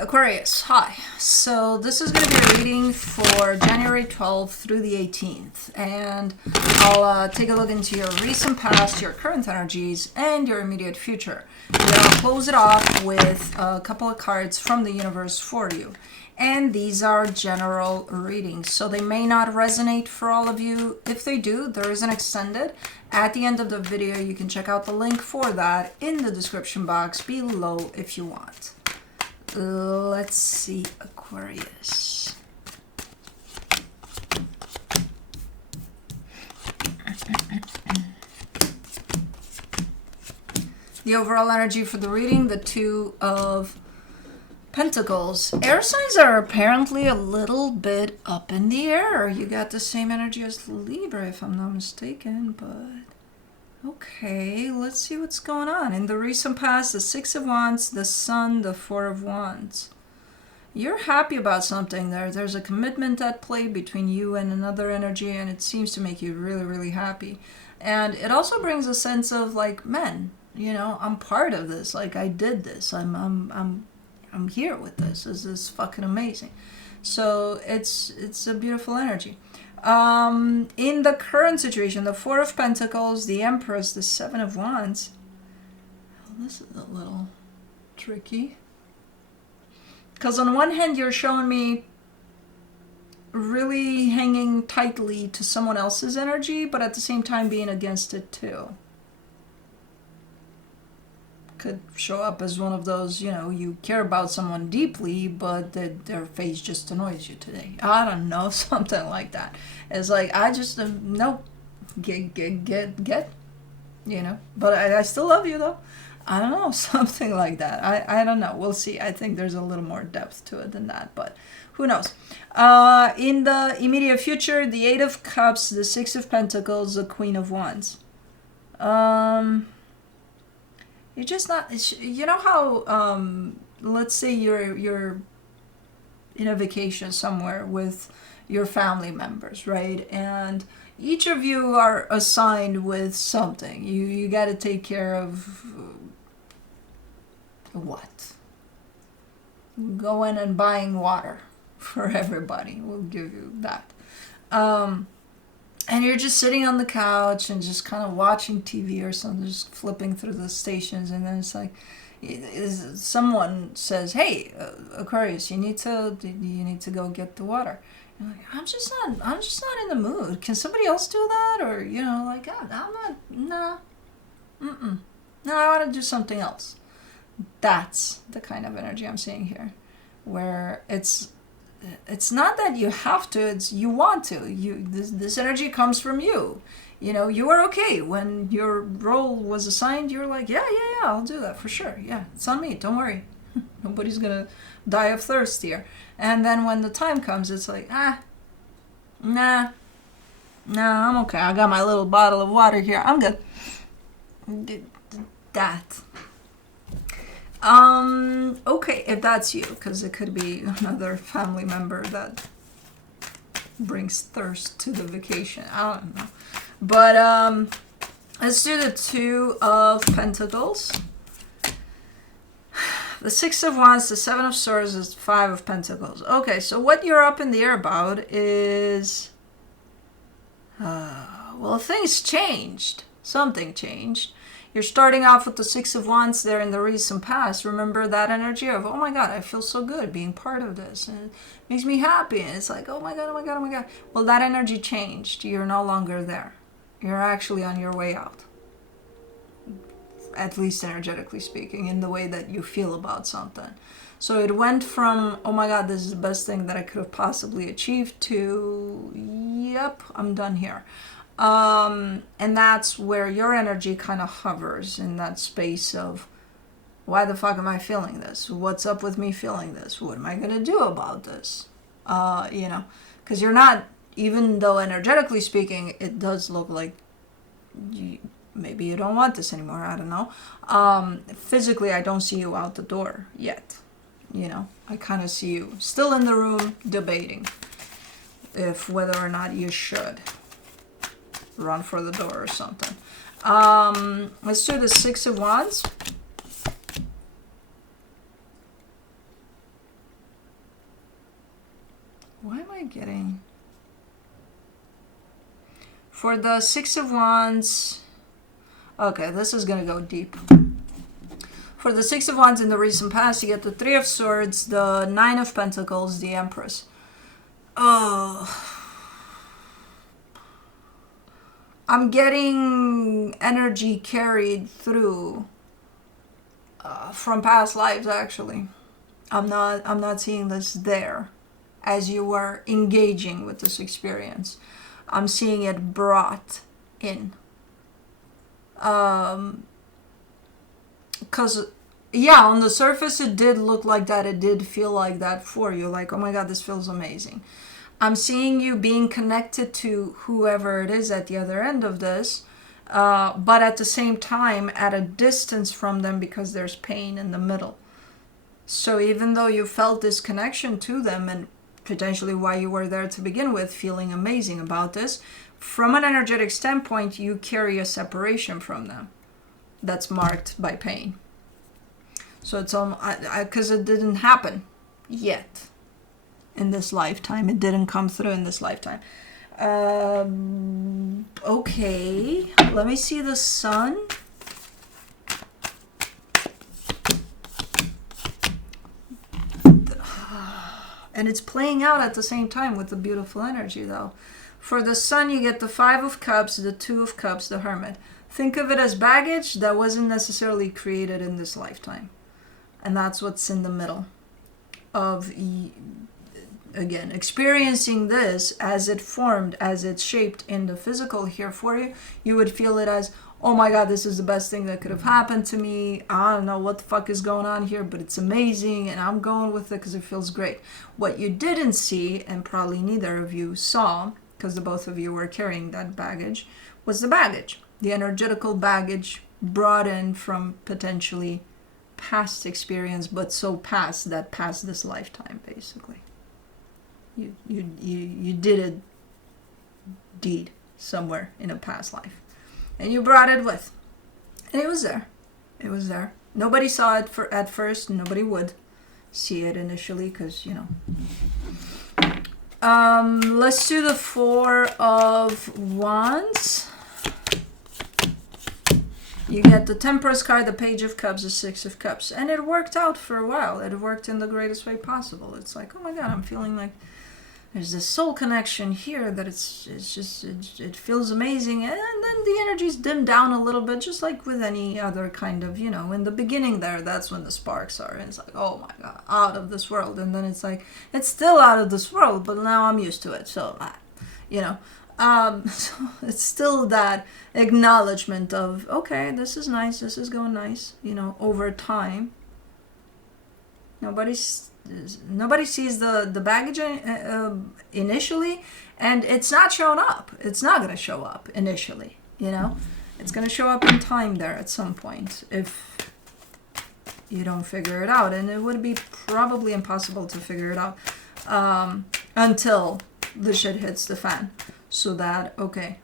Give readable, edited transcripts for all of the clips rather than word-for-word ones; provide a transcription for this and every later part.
Aquarius, hi. So this is going to be a reading for January 12th through the 18th. And I'll take a look into your recent past, your current energies, and your immediate future. Then I'll close it off with a couple of cards from the universe for you. And these are general readings, so they may not resonate for all of you. If they do, there is an extended. At the end of the video, you can check out the link for that in the description box below if you want. Let's see, Aquarius. The overall energy for the reading, the Two of Pentacles. Air signs are apparently a little bit up in the air. You got the same energy as Libra, if I'm not mistaken, but okay, let's see what's going on. In the recent past, the Six of Wands, the Sun, the Four of Wands. You're happy about something there. There's a commitment at play between you and another energy, and it seems to make you really, really happy. And it also brings a sense of like, man, you know, I'm part of this. Like, I did this. I'm here with this. This is fucking amazing. So it's a beautiful energy. In the current situation, the Four of Pentacles, the Empress, the Seven of Wands. Well, this is a little tricky. Because on one hand, you're showing me really hanging tightly to someone else's energy, but at the same time being against it too. Could show up as one of those, you know, you care about someone deeply, but their face just annoys you today. I don't know, something like that. It's like, I just, no, get, you know. But I still love you, though. I don't know, something like that. I don't know. We'll see. I think there's a little more depth to it than that, but who knows. In the immediate future, the Eight of Cups, the Six of Pentacles, the Queen of Wands. You're just not, you know how, let's say you're in a vacation somewhere with your family members, right? And each of you are assigned with something. You got to take care of what? Going and buying water for everybody. We'll give you that. And you're just sitting on the couch and just kind of watching TV or something, just flipping through the stations, and then it's like, someone says, "Hey, Aquarius, you need to go get the water." You're like, I'm just not in the mood. Can somebody else do that? Or, you know, like, I'm not, no, no, I want to do something else. That's the kind of energy I'm seeing here, where it's not that you have to, it's you want to. This energy comes from you. You know, you were okay when your role was assigned. You're like, yeah, I'll do that for sure. Yeah, it's on me. Don't worry. Nobody's gonna die of thirst here. And then when the time comes, it's like, nah, I'm okay. I got my little bottle of water here. I'm good. That. Okay, if that's you, because it could be another family member that brings thirst to the vacation. I don't know. But, let's do the Two of Pentacles. The Six of Wands, the Seven of Swords, is Five of Pentacles. Okay, so what you're up in the air about is, well, things changed. Something changed. You're starting off with the Six of Wands there in the recent past. Remember that energy of, oh my God, I feel so good being part of this. And it makes me happy. And it's like, oh my God. Well, that energy changed. You're no longer there. You're actually on your way out. At least energetically speaking, in the way that you feel about something. So it went from, oh my God, this is the best thing that I could have possibly achieved, to, yep, I'm done here. And that's where your energy kind of hovers, in that space of, why the fuck am I feeling this? What's up with me feeling this? What am I going to do about this? You know, because you're not, even though energetically speaking, it does look like maybe you don't want this anymore. I don't know. Physically, I don't see you out the door yet. You know, I kind of see you still in the room debating if whether or not you should run for the door or something. Let's do the Six of Wands. Why am I getting... For the Six of Wands... Okay, this is going to go deep. For the Six of Wands in the recent past, you get the Three of Swords, the Nine of Pentacles, the Empress. Oh... I'm getting energy carried through from past lives, actually. I'm not seeing this there as you were engaging with this experience. I'm seeing it brought in. Because, yeah, on the surface it did look like that. It did feel like that for you. Like, oh my God, this feels amazing. I'm seeing you being connected to whoever it is at the other end of this, but at the same time at a distance from them because there's pain in the middle. So even though you felt this connection to them and potentially why you were there to begin with, feeling amazing about this, from an energetic standpoint, you carry a separation from them that's marked by pain. So it's because it didn't happen yet. In this lifetime, it didn't come through in this lifetime. Okay, let me see the sun. And it's playing out at the same time with the beautiful energy, though. For the sun, you get the Five of Cups, the Two of Cups, the Hermit. Think of it as baggage that wasn't necessarily created in this lifetime, and that's what's in the middle of. Again, experiencing this as it formed, as it shaped in the physical here for you, you would feel it as, oh my God, this is the best thing that could have happened to me. I don't know what the fuck is going on here, but it's amazing and I'm going with it because it feels great. What you didn't see, and probably neither of you saw, because the both of you were carrying that baggage, was the baggage. The energetical baggage brought in from potentially past experience, but so past that past this lifetime, basically. You did a deed somewhere in a past life, and you brought it with, and it was there. It was there. Nobody saw it at first. Nobody would see it initially, because let's do the Four of Wands. You get the Temperance card, the Page of Cups, the Six of Cups, and it worked out for a while. It worked in the greatest way possible. It's like, oh my God, I'm feeling like there's this soul connection here that it feels amazing, and then the energies dim down a little bit, just like with any other kind of, in the beginning there, that's when the sparks are, and it's like, oh my God, out of this world, and then it's like, it's still out of this world, but now I'm used to it, so, so it's still that acknowledgement of, okay, this is nice, this is going nice, over time. Nobody sees the baggage initially, and it's not showing up. It's not going to show up initially, It's going to show up in time there at some point if you don't figure it out. And it would be probably impossible to figure it out until the shit hits the fan. So that, okay,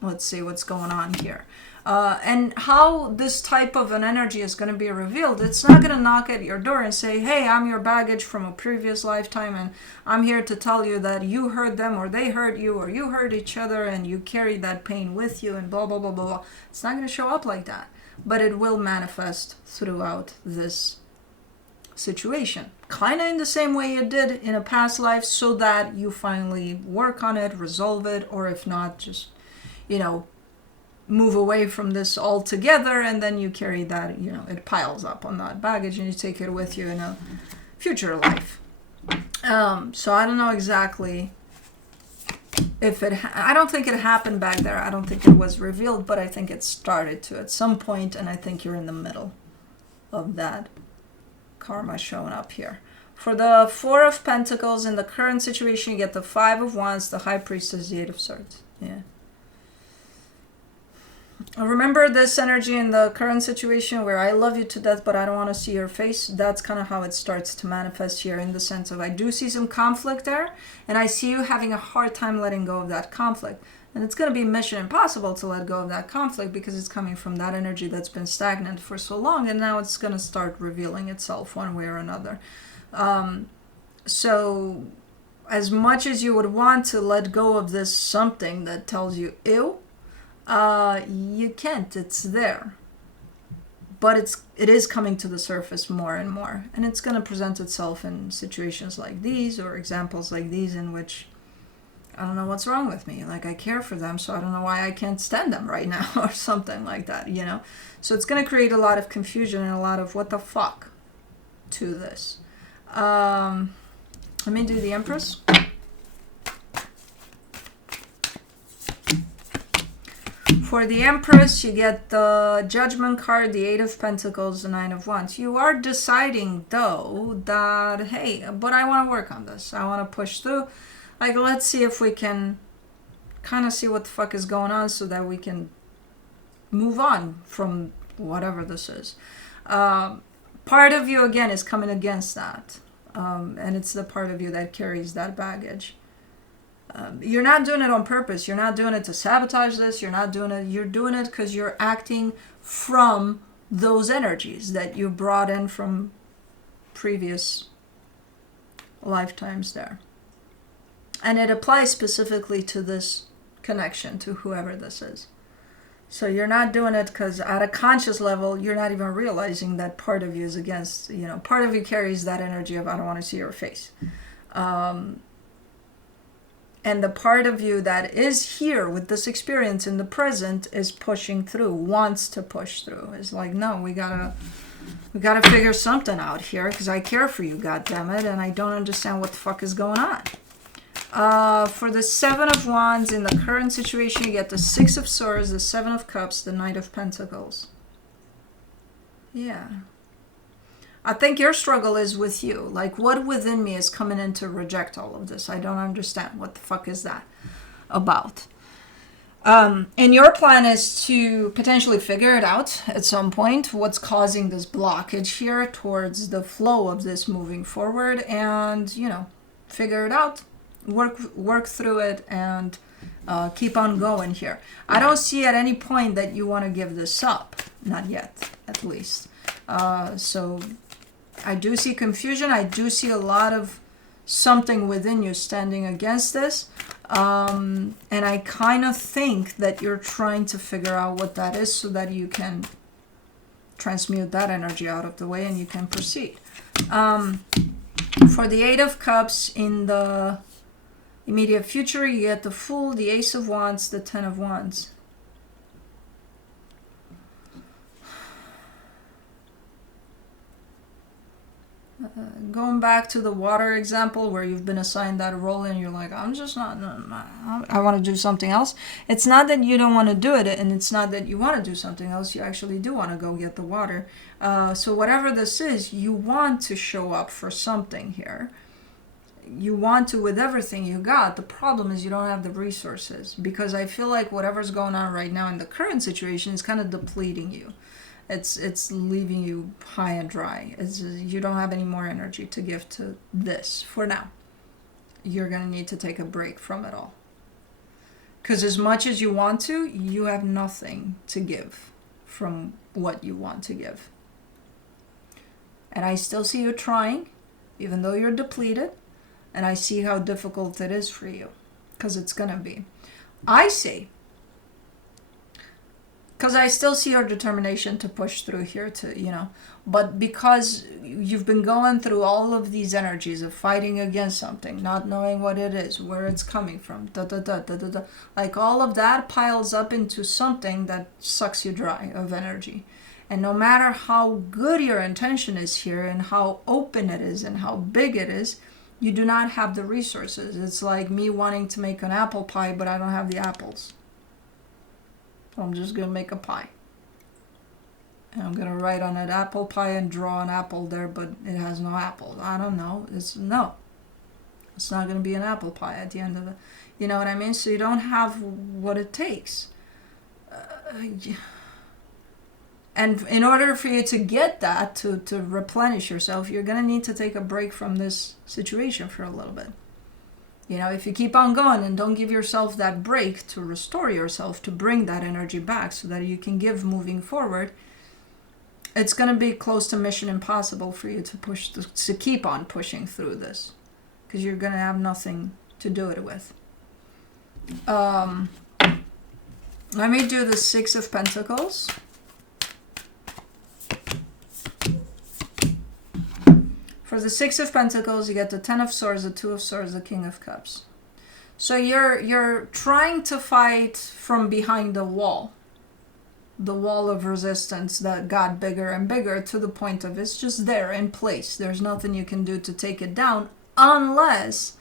let's see what's going on here. And how this type of an energy is going to be revealed. It's not going to knock at your door and say, hey, I'm your baggage from a previous lifetime, and I'm here to tell you that you hurt them, or they hurt you, or you hurt each other, and you carry that pain with you, and blah, blah, blah, blah, blah. It's not going to show up like that. But it will manifest throughout this situation. Kind of in the same way you did in a past life, so that you finally work on it, resolve it, or if not, just, move away from this altogether, and then you carry that, it piles up on that baggage and you take it with you in a future life. So I don't know exactly if I don't think it happened back there. I don't think it was revealed, but I think it started to at some point, and I think you're in the middle of that karma showing up here. For the Four of Pentacles in the current situation, you get the Five of Wands, the High Priestess, the Eight of Swords. Yeah. Remember this energy in the current situation where I love you to death, but I don't want to see your face. That's kind of how it starts to manifest here, in the sense of I do see some conflict there, and I see you having a hard time letting go of that conflict. And it's going to be mission impossible to let go of that conflict, because it's coming from that energy that's been stagnant for so long, and now it's going to start revealing itself one way or another. So as much as you would want to let go of this something that tells you ew, you can't. It's there. But it is coming to the surface more and more. And it's going to present itself in situations like these or examples like these in which I don't know what's wrong with me. Like, I care for them, so I don't know why I can't stand them right now or something like that, you know? So it's going to create a lot of confusion and a lot of what the fuck to this. Let me do the Empress. For the Empress, you get the Judgment card, the Eight of Pentacles, the Nine of Wands. You are deciding, though, that, hey, but I want to work on this. I want to push through. Like, let's see if we can kind of see what the fuck is going on so that we can move on from whatever this is. Part of you, again, is coming against that. And it's the part of you that carries that baggage. You're not doing it on purpose. You're not doing it to sabotage this. You're not doing it. You're doing it because you're acting from those energies that you brought in from previous lifetimes there. And it applies specifically to this connection, to whoever this is. So you're not doing it because at a conscious level, you're not even realizing that part of you is against, you know, part of you carries that energy of, I don't want to see your face. And the part of you that is here with this experience in the present is pushing through, wants to push through. It's like, no, we gotta figure something out here because I care for you, goddammit, and I don't understand what the fuck is going on. For the Seven of Wands, in the current situation, you get the Six of Swords, the Seven of Cups, the Knight of Pentacles. Yeah. I think your struggle is with you. Like, what within me is coming in to reject all of this? I don't understand. What the fuck is that about? And your plan is to potentially figure it out at some point, what's causing this blockage here towards the flow of this moving forward, and, you know, figure it out, work through it, and keep on going here. I don't see at any point that you want to give this up. Not yet, at least. So I do see confusion. I do see a lot of something within you standing against this. And I kind of think that you're trying to figure out what that is so that you can transmute that energy out of the way and you can proceed. For the Eight of Cups, in the immediate future, you get the Fool, the Ace of Wands, the Ten of Wands. Going back to the water example where you've been assigned that role and you're like, I'm just not, I want to do something else. It's not that you don't want to do it, and it's not that you want to do something else. You actually do want to go get the water. So whatever this is, you want to show up for something here. You want to with everything you got. The problem is you don't have the resources, because I feel like whatever's going on right now in the current situation is kind of depleting you. It's leaving you high and dry. You don't have any more energy to give to this for now. You're going to need to take a break from it all. Because as much as you want to, you have nothing to give from what you want to give. And I still see you trying, even though you're depleted. And I see how difficult it is for you. Because it's going to be. I see. Because I still see your determination to push through here, to, you know, but because you've been going through all of these energies of fighting against something, not knowing what it is, where it's coming from, like all of that piles up into something that sucks you dry of energy. And no matter how good your intention is here and how open it is and how big it is, you do not have the resources. It's like me wanting to make an apple pie, but I don't have the apples. I'm just going to make a pie. And I'm going to write on an apple pie and draw an apple there, but it has no apples. I don't know. It's not going to be an apple pie at the end of the... You know what I mean? So you don't have what it takes. And in order for you to get that, to replenish yourself, you're going to need to take a break from this situation for a little bit. You know, if you keep on going and don't give yourself that break to restore yourself, to bring that energy back so that you can give moving forward, it's going to be close to mission impossible for you to keep on pushing through this. because you're going to have nothing to do it with. Let me do the Six of Pentacles. For the Six of Pentacles, you get the Ten of Swords, the Two of Swords, the King of Cups. So you're trying to fight from behind the wall of resistance that got bigger and bigger to the point of it's just there in place. There's nothing you can do to take it down unless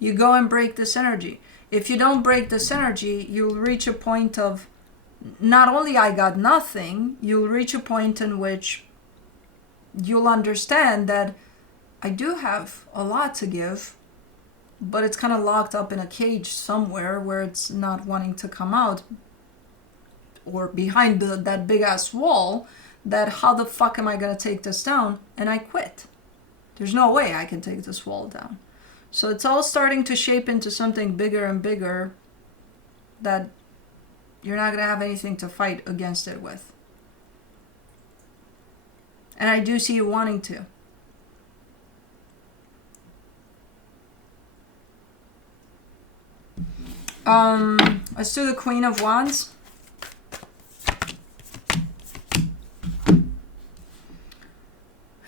you go and break this energy. If you don't break this energy, you'll reach a point of not only I got nothing, you'll reach a point in which you'll understand that I do have a lot to give, but it's kind of locked up in a cage somewhere where it's not wanting to come out, or behind that big ass wall, that how the fuck am I going to take this down? And I quit. There's no way I can take this wall down. So it's all starting to shape into something bigger and bigger that you're not going to have anything to fight against it with. And I do see you wanting to. Let's do the Queen of Wands.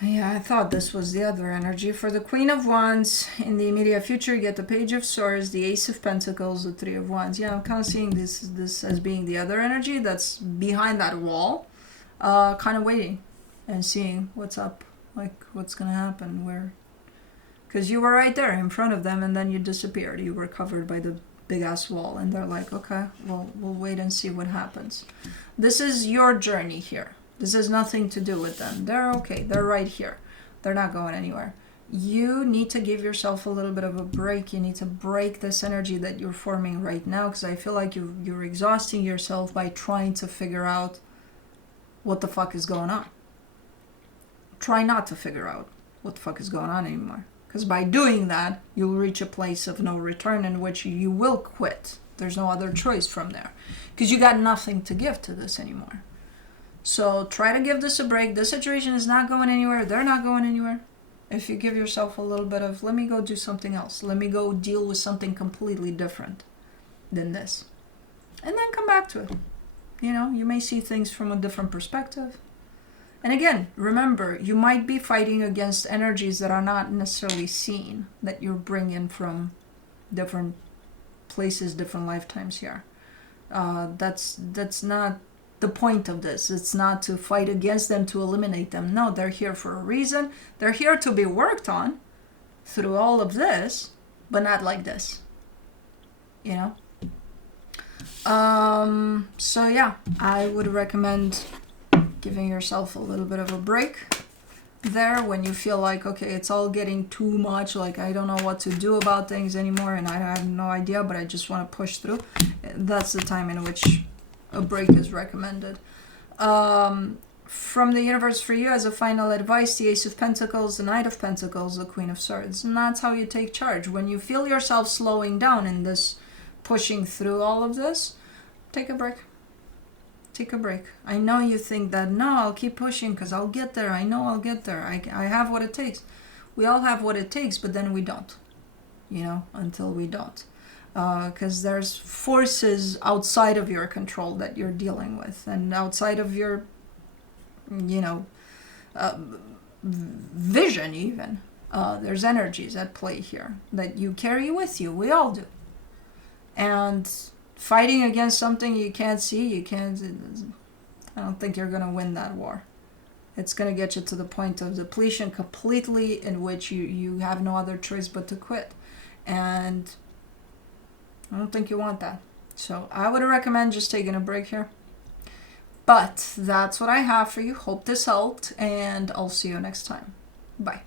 Yeah, I thought this was the other energy. For the Queen of Wands, in the immediate future, you get the Page of Swords, the Ace of Pentacles, the Three of Wands. Yeah, I'm kind of seeing this as being the other energy that's behind that wall, kind of waiting and seeing what's up, like what's going to happen, where... Because you were right there in front of them and then you disappeared. You were covered by the big-ass wall. And they're like, okay, well, we'll wait and see what happens. This is your journey here. This has nothing to do with them. They're okay. They're right here. They're not going anywhere. You need to give yourself a little bit of a break. You need to break this energy that you're forming right now, because I feel like you're exhausting yourself by trying to figure out what the fuck is going on. Try not to figure out what the fuck is going on anymore. Because by doing that, you'll reach a place of no return in which you will quit. There's no other choice from there. Because you got nothing to give to this anymore. So try to give this a break. This situation is not going anywhere. They're not going anywhere. If you give yourself a little bit of, let me go do something else. Let me go deal with something completely different than this. And then come back to it. You know, you may see things from a different perspective. And again, remember, you might be fighting against energies that are not necessarily seen, that you're bringing from different places, different lifetimes here. That's not the point of this. It's not to fight against them, to eliminate them. No, they're here for a reason. They're here to be worked on through all of this, but not like this. You know? So yeah, I would recommend giving yourself a little bit of a break there when you feel like, okay, it's all getting too much, like I don't know what to do about things anymore and I have no idea, but I just want to push through. That's the time in which a break is recommended. From the universe for you, as a final advice, the Ace of Pentacles, the Knight of Pentacles, the Queen of Swords. And that's how you take charge. When you feel yourself slowing down in this, pushing through all of this, take a break. Take a break. I know you think that, no, I'll keep pushing because I'll get there. I know I'll get there. I have what it takes. We all have what it takes, but then we don't. You know, until we don't. Because there's forces outside of your control that you're dealing with. And outside of your, you know, vision even. There's energies at play here that you carry with you. We all do. And fighting against something you can't see, I don't think you're going to win that war. It's going to get you to the point of depletion completely, in which you have no other choice but to quit. And I don't think you want that. So I would recommend just taking a break here. But that's what I have for you. Hope this helped, and I'll see you next time. Bye.